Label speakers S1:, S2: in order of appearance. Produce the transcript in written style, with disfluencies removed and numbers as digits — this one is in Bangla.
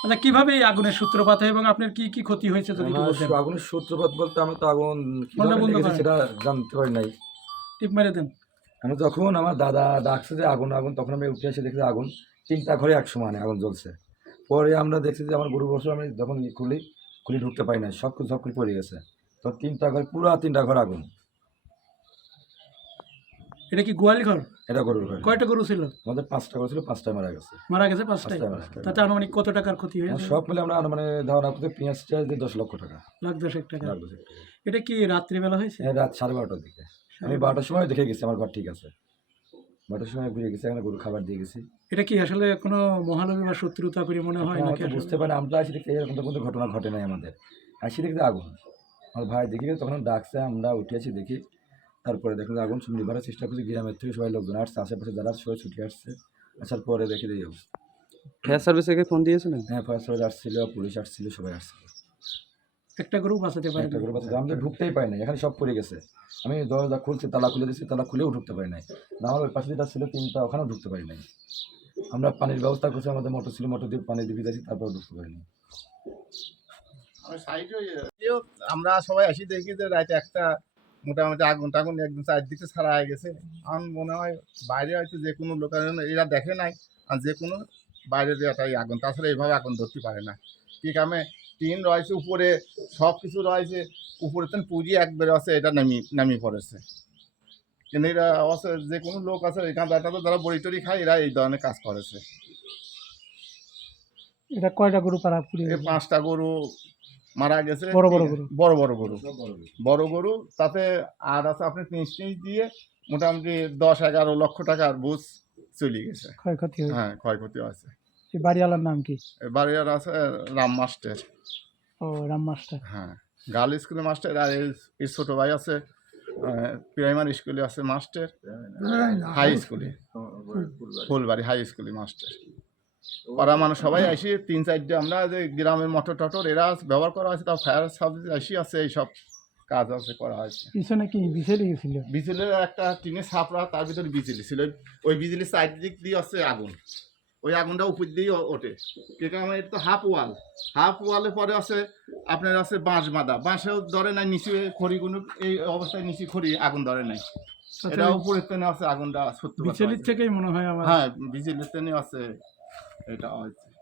S1: আচ্ছা, কিভাবে এই আগুনের সূত্রপাত হয় এবং আপনার কি কি ক্ষতি হয়েছে যদি একটু বলতেন?
S2: আগুনের সূত্রপাত বলতে আমরা তো আগুন
S1: ফোনটা
S2: কিভাবে
S1: বন্ধ
S2: লেগেছে
S1: করেন,
S2: সেটা জানতে পারি নাই।
S1: টিপ মেরে দেন।
S2: আমি যখন আমার দাদা ডাকছে যে আগুন আগুন, তখন আমি উঠে এসে দেখছি আগুন ৩টা ঘরে এক সমানে আগুন জ্বলছে। পরে আমরা দেখছি যে আমার গরু বছর আমি যখন খুলি ঢুকতে পারি না, সব কিছু পড়ে গেছে। তো ৩টা ঘর, পুরা ৩টা ঘর আগুন।
S1: এটা কি গোয়াল ঘর?
S2: এটা গরুর ঘর।
S1: কয়টা গরু ছিল?
S2: আমাদের ৫টা ঘর ছিল, ৫টায় মারা গেছে।
S1: মারা গেছে ৫টায়।
S2: ৫টায় মারা গেছে।
S1: তাতে আনুমানিক কত টাকার ক্ষতি
S2: আমার
S1: হয়েছে?
S2: সব মিলে আমরা মানে ধারণা করতে পেঁয়াজ টিয়াজ দিয়ে ১০ লক্ষ টাকা।
S1: লাখ ১০ টাকা।
S2: লাখ ১০ টাকা।
S1: এটা কি রাত্রিবেলা হয়েছে?
S2: হ্যাঁ, রাত 12:30টার দিকে। আমি 12টার সময় দেখে গেছি আমার ঘর ঠিক আছে। 12টার সময় ঘুরে গেছি, এখানে গরু খাবার দিয়ে গেছি।
S1: এটা কি আসলে কোনো মহানবী বা শত্রুতা করে মনে হয়
S2: এখন
S1: নাকি
S2: হয়তো
S1: আসলে?
S2: বুঝতে পারি, আমরা আসি দেখতে এরকম তো কোনো ঘটনা ঘটে নাই আমাদের। আসি দেখি যে আগুন। আমার ভাই দেখি তখন ডাকছে, আমরা উঠে আসি দেখি। তারপরে দেখলাম যে আগুন নিভানোর চেষ্টা করছি, গ্রামের থেকে সবাই লোকজন আসছে, আশেপাশে যারা সবাই ছুটে আসছে। আসার পরে দেখি যে এই অবস্থা।
S3: ফায়ার সার্ভিসে ফোন দিয়েছিলেন?
S2: হ্যাঁ, ফায়ার সার্ভিস আসছিল, পুলিশ আসছিল, সবাই আসছিল।
S1: একটা গরু বাঁচাতে পারে
S2: একটা করে বাচ্চা আমরা ঢুকতেই পারি নাই, এখানে সব পড়ে গেছে। আমি দরজা খুলছি, তালা খুলে দিচ্ছি, তালা খুলেও ঢুকতে পারি নাই। না, আমার ওই পাশে যেটা ছিল ৩টা, ওখানেও ঢুকতে পারি নাই। আমরা পানির ব্যবস্থা করছি, আমাদের মোটর ছিল, মোটর দিয়ে পানি দিয়ে ভিজাইছি, তারপরে ঢুকতে পারিনি।
S4: আমরা সবাই আসি দেখি যে রাতে একটা মোটামুটি আগুন টাগুন একদম চারদিকে ছাড়া হয়ে গেছে। আমার মনে হয় বাইরে হয়তো যে কোনো লোক এরা দেখে নাই, আর যে কোনো বাইরের এটাই আগুন, তাছাড়া এইভাবে আগুন ধরতে পারে না। কি কামে টিন রয়েছে উপরে, সব কিছু রয়েছে উপরে, তো পুঁজি একবারে আছে, এটা নামিয়ে পড়েছে। কিন্তু এরা অবশ্য যে কোনো লোক আছে এখান থেকে যারা বড়ি টড়ি খায়, এরা এই ধরনের কাজ করেছে।
S1: এটা কয়টা গরু পাড়া পুড়ে
S4: এই 5টা গরু মারা গেছে,
S1: বড় বড় গরু?
S4: বড় বড় গরু, বড় গরু। তাতে আর আছে আপনার পিঁচ দিয়ে মোটামুটি 10-11 লক্ষ টাকার বুঝ চলে গেছে।
S1: ক্ষয়ক্ষতি হয়েছে।
S4: হ্যাঁ, ক্ষয়ক্ষতি আছে।
S1: এই বাড়িওয়ালার নাম কি?
S4: বাড়ির আছে রাম মাস্টার।
S1: ও, রাম মাস্টার।
S4: হ্যাঁ, গার্ল স্কুলে মাস্টার। আর এর ছোট ভাই আছে প্রাইমারি স্কুলে আছে মাস্টার, হাই স্কুলে ফুলবাড়ি হাই স্কুলে মাস্টার। পাড়া মানুষ সবাই আসি 3-4টা, আমরা যে গ্রামের মোটর টটর এরা ব্যবহার করা হয়েছে, তাও ফায়ার সার্ভিস আসি আছে, এইসব কাজ আছে করা হয়েছে।
S1: পিছনে কি বিছালি গেছিল?
S4: বিজুলির একটা টিনের ছাপড়া, তার ভিতরে বিজুলি ছিল। ওই বিজুলির সাইড দিক দিয়ে আছে আগুন, ওই আগুনটা উপর দিয়েই ওঠে। কারণ এটা তো হাফ ওয়ালে পরে আছে আপনার আছে বাঁশ বাঁধা, বাঁশেও ধরে নাই, নিচে খড়িগুলো এই অবস্থায় নিচে খড়ি আগুন ধরে নাই। এটা উপরের তেনে আছে আগুনটা সত্য।
S1: বিচলিত থেকেই মনে হয় আমার।
S4: হ্যাঁ, বিজুলির তেনে আছে এটা হয়েছে।